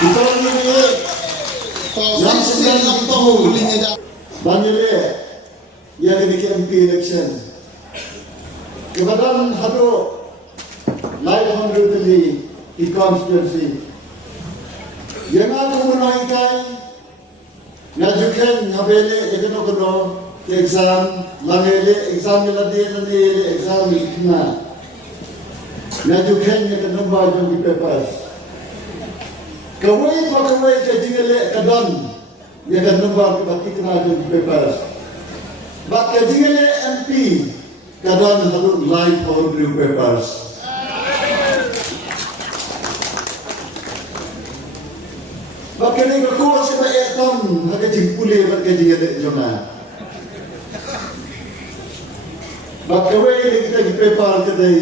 Ito ini yang sedang bertemu Banyere yang demikian election. Kemudian hadu live honorably di constituency. Yang aku menaikkan ngajukan ngabele ekonomi exam langele exam lade exam ikna ngajukan ekonomi baju di papers. Kawai pakawai kajingale kadon yang ekonomi baki kena di papers. Bak kajingale MP kadon halu live honorably papers. Bakal ko sa etom hagajing puli bakajing ada jona. Bakal kita di paper kedai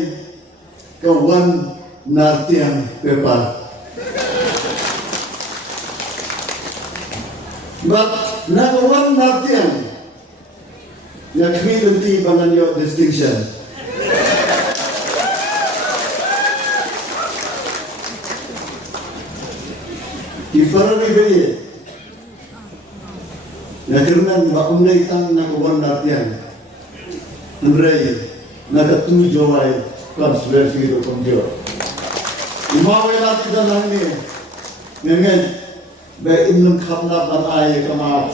kawan nartian paper. Bak nagawan nartian yang kami nanti banganyo distinction. Ifarani beri, nakernan bakunai tang nagawan nartian, nrei nagatu jawai konstitusi itu komjo. Imawe narti dan ini, nengen, be inum kamna batai kamat.